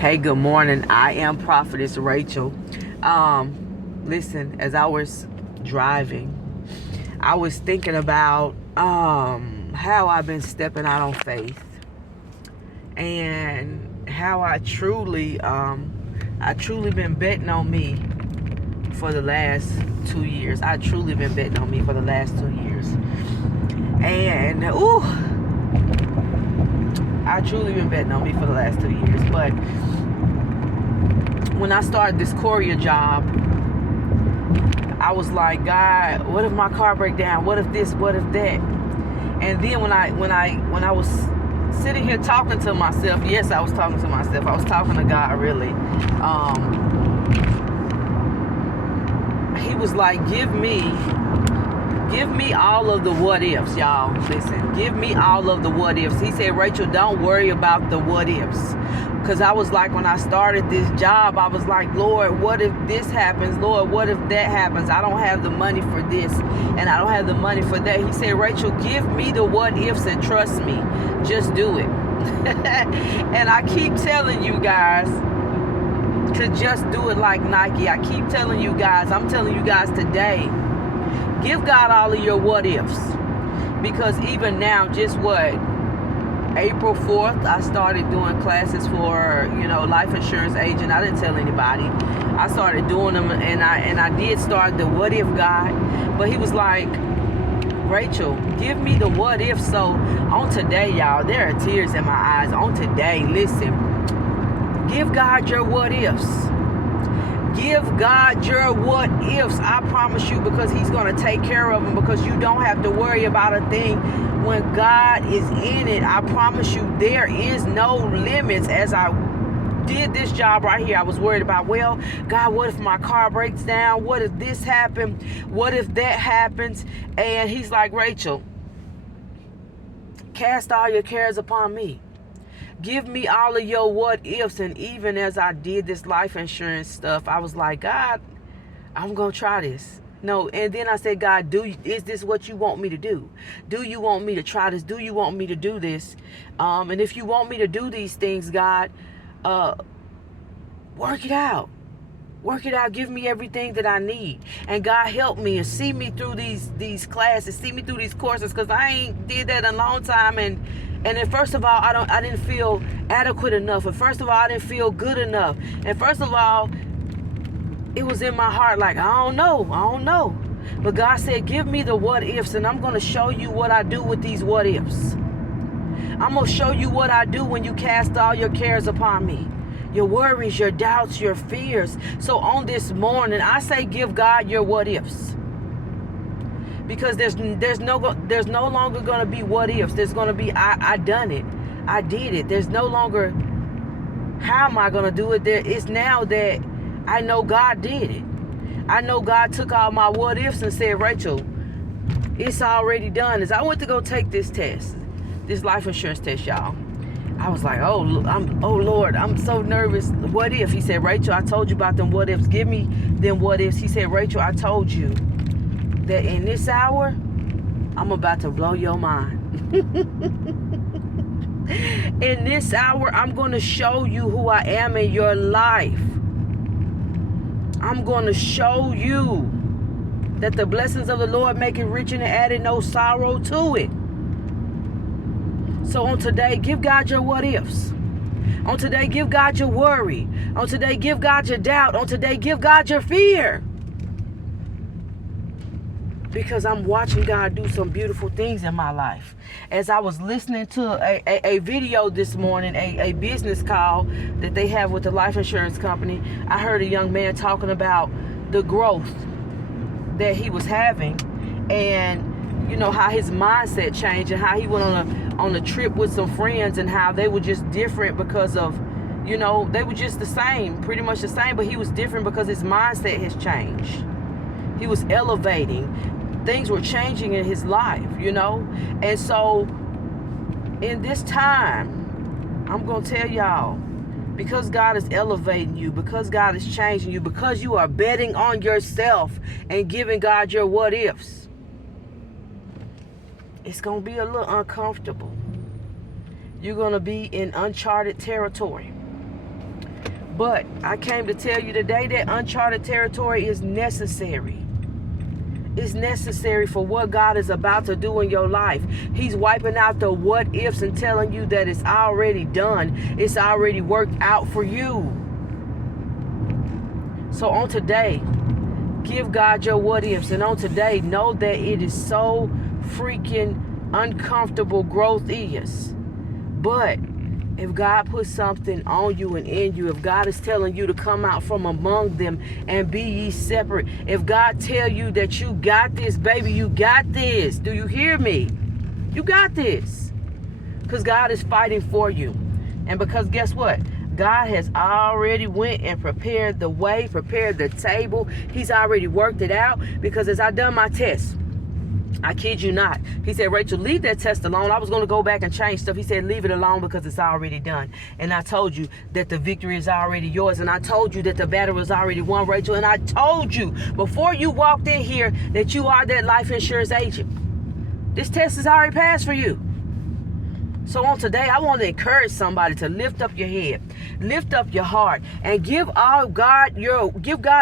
Hey, good morning. I am Prophetess Rachel. Listen, as I was driving, I was thinking about how I've been stepping out on faith and how I truly been betting on me for the last 2 years. I truly been betting on me for the last 2 years. And I truly been betting on me for the last 2 years. But when I started this courier job, I was like, God, what if my car break down? What if this? What if that? And then when I was sitting here talking to myself, yes, I was talking to myself. I was talking to God, really. He was like, give me all of the what ifs, y'all. Listen, give me all of the what ifs. He said, Rachel, don't worry about the what ifs. Because I was like, when I started this job, I was like, Lord, what if this happens? Lord, what if that happens? I don't have the money for this and I don't have the money for that. He said, Rachel, give me the what ifs and trust me. Just do it. And I keep telling you guys to just do it like Nike. I keep telling you guys, I'm telling you guys today, give God all of your what ifs. Because even now, just what? April 4th, I started doing classes for, life insurance agent. I didn't tell anybody. I started doing them, and I did start the what if God. But he was like, Rachel, give me the what if. So on today, y'all, there are tears in my eyes. On today, listen, give God your what ifs. Give God your what ifs. I promise you, because he's going to take care of them, because you don't have to worry about a thing when God is in it. I promise you, there is no limits. As I did this job right here, I was worried about, well, God, what if my car breaks down? What if this happens? What if that happens? And he's like, Rachel, cast all your cares upon me. Give me all of your what ifs. And even as I did this life insurance stuff, I was like, God, I'm going to try this. No, and then I said, God, is this what you want me to do? Do you want me to try this? Do you want me to do this? And if you want me to do these things, God, work it out. Work it out. Give me everything that I need. And God, help me and see me through these classes, see me through these courses, because I ain't did that in a long time. And then first of all, I didn't feel adequate enough. And first of all, I didn't feel good enough. And first of all, it was in my heart like, I don't know. But God said, give me the what ifs, and I'm going to show you what I do with these what ifs. I'm going to show you what I do when you cast all your cares upon me. Your worries, your doubts, your fears. So on this morning, I say give God your what ifs. Because there's no longer going to be what ifs. There's going to be, I done it. I did it. There's no longer, how am I going to do it? It's now that I know God did it. I know God took all my what ifs and said, Rachel, it's already done. As I went to go take this test, this life insurance test, y'all, I was like, oh Lord, I'm so nervous. What if? He said, Rachel, I told you about them what ifs. Give me them what ifs. He said, Rachel, I told you that in this hour, I'm about to blow your mind. In this hour, I'm going to show you who I am in your life. I'm going to show you that the blessings of the Lord make it rich and added no sorrow to it. So on today, give God your what ifs. On today, give God your worry. On today, give God your doubt. On today, give God your fear. Because I'm watching God do some beautiful things in my life. As I was listening to a video this morning, a business call that they have with the life insurance company, I heard a young man talking about the growth that he was having, and how his mindset changed, and how he went on a trip with some friends, and how they were just different because of, they were just the same, pretty much the same, but he was different because his mindset has changed. He was elevating. Things were changing in his life, And so in this time, I'm going to tell y'all, because God is elevating you, because God is changing you, because you are betting on yourself and giving God your what ifs, it's going to be a little uncomfortable. You're going to be in uncharted territory. But I came to tell you today that uncharted territory is necessary. It's necessary for what God is about to do in your life. He's wiping out the what ifs and telling you that it's already done. It's already worked out for you. So on today, give God your what ifs. And on today, know that it is so freaking uncomfortable growth is. But if God puts something on you and in you, if God is telling you to come out from among them and be ye separate, if God tell you that you got this, baby, you got this. Do you hear me? You got this. Because God is fighting for you. And because guess what? God has already went and prepared the way, prepared the table. He's already worked it out. Because as I done my test, I kid you not. He said, Rachel, leave that test alone. I was going to go back and change stuff. He said, leave it alone because it's already done. And I told you that the victory is already yours. And I told you that the battle is already won, Rachel. And I told you before you walked in here that you are that life insurance agent. This test is already passed for you. So on today, I want to encourage somebody to lift up your head, lift up your heart, and give God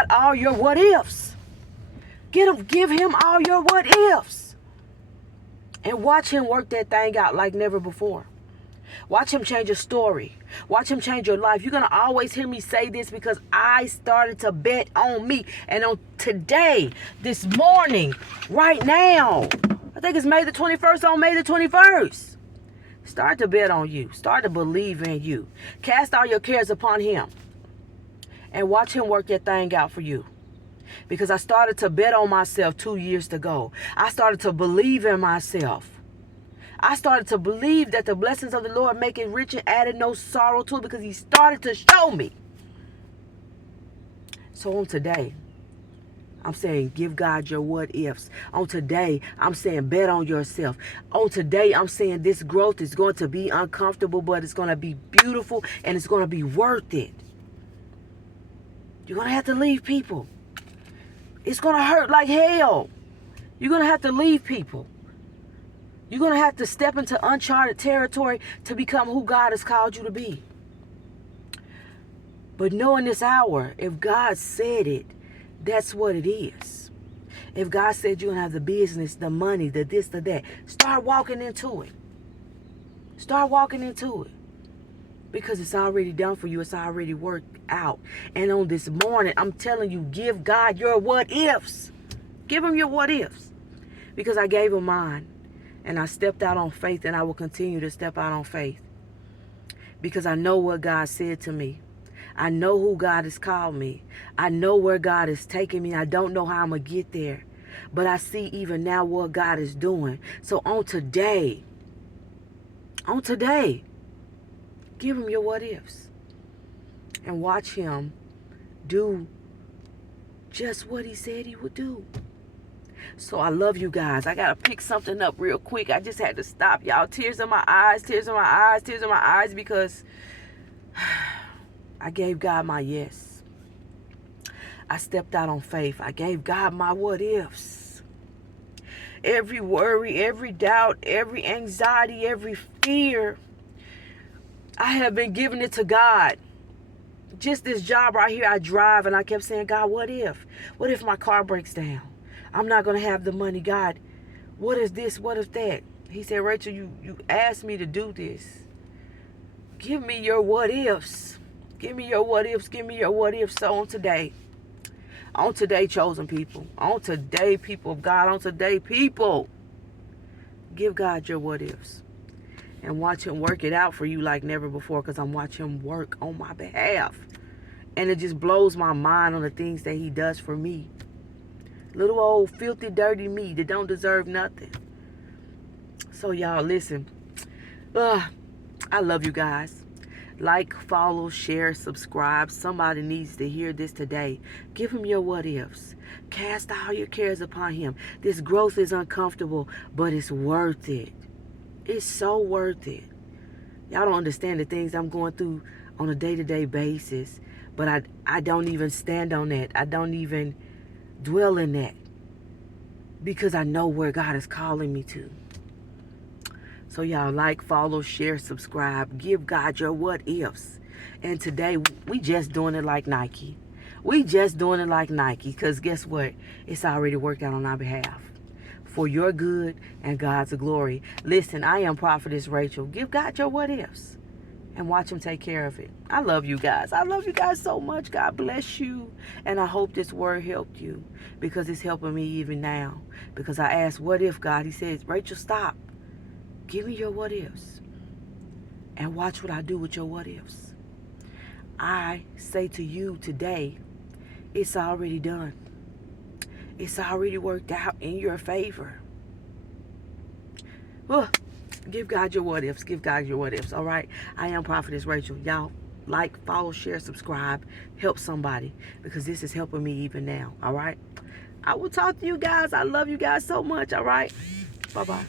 all your what ifs. Give him all your what ifs. And watch him work that thing out like never before. Watch him change your story. Watch him change your life. You're going to always hear me say this because I started to bet on me. And on today, this morning, right now, I think it's May the 21st, on May the 21st. Start to bet on you. Start to believe in you. Cast all your cares upon him. And watch him work that thing out for you. Because I started to bet on myself 2 years ago. I started to believe in myself. I started to believe that the blessings of the Lord make it rich and added no sorrow to it because he started to show me. So on today, I'm saying give God your what ifs. On today, I'm saying bet on yourself. On today, I'm saying this growth is going to be uncomfortable, but it's going to be beautiful and it's going to be worth it. You're going to have to leave people. It's going to hurt like hell. You're going to have to leave people. You're going to have to step into uncharted territory to become who God has called you to be. But know in this hour, if God said it, that's what it is. If God said you're going to have the business, the money, the this, the that, start walking into it. Start walking into it. Because it's already done for you. It's already worked out. And on this morning, I'm telling you, give God your what ifs. Give him your what ifs. Because I gave him mine. And I stepped out on faith, and I will continue to step out on faith. Because I know what God said to me. I know who God has called me. I know where God is taking me. I don't know how I'm going to get there. But I see even now what God is doing. So on today, give him your what ifs. And watch him do just what he said he would do. So I love you guys. I got to pick something up real quick. I just had to stop, y'all. Tears in my eyes, tears in my eyes, tears in my eyes because I gave God my yes. I stepped out on faith. I gave God my what ifs. Every worry, every doubt, every anxiety, every fear, I have been giving it to God. Just this job right here, I drive and I kept saying, God, what if? What if my car breaks down? I'm not going to have the money. God, what is this? What is that? He said, Rachel, you asked me to do this. Give me your what ifs. Give me your what ifs. Give me your what ifs. So on today, chosen people. On today, people of God. On today, people. Give God your what ifs. And watch him work it out for you like never before, because I'm watching him work on my behalf. And it just blows my mind on the things that he does for me. Little old filthy, dirty me that don't deserve nothing. So y'all, listen. I love you guys. Like, follow, share, subscribe. Somebody needs to hear this today. Give him your what ifs. Cast all your cares upon him. This growth is uncomfortable, but it's worth it. It's so worth it. Y'all don't understand the things I'm going through on a day-to-day basis. But I don't even stand on that. I don't even dwell in that. Because I know where God is calling me to. So y'all like, follow, share, subscribe. Give God your what ifs. And today, we just doing it like Nike. We just doing it like Nike, because guess what? It's already worked out on our behalf. For your good and God's glory. Listen, I am Prophetess Rachel. Give God your what ifs and watch him take care of it. I love you guys. I love you guys so much. God bless you. And I hope this word helped you, because it's helping me even now. Because I asked, what if, God? He says, Rachel, stop. Give me your what ifs and watch what I do with your what ifs. I say to you today, it's already done. It's already worked out in your favor. Oh, give God your what ifs. Give God your what ifs. All right. I am Prophetess Rachel. Y'all like, follow, share, subscribe. Help somebody, because this is helping me even now. All right. I will talk to you guys. I love you guys so much. All right. Bye-bye.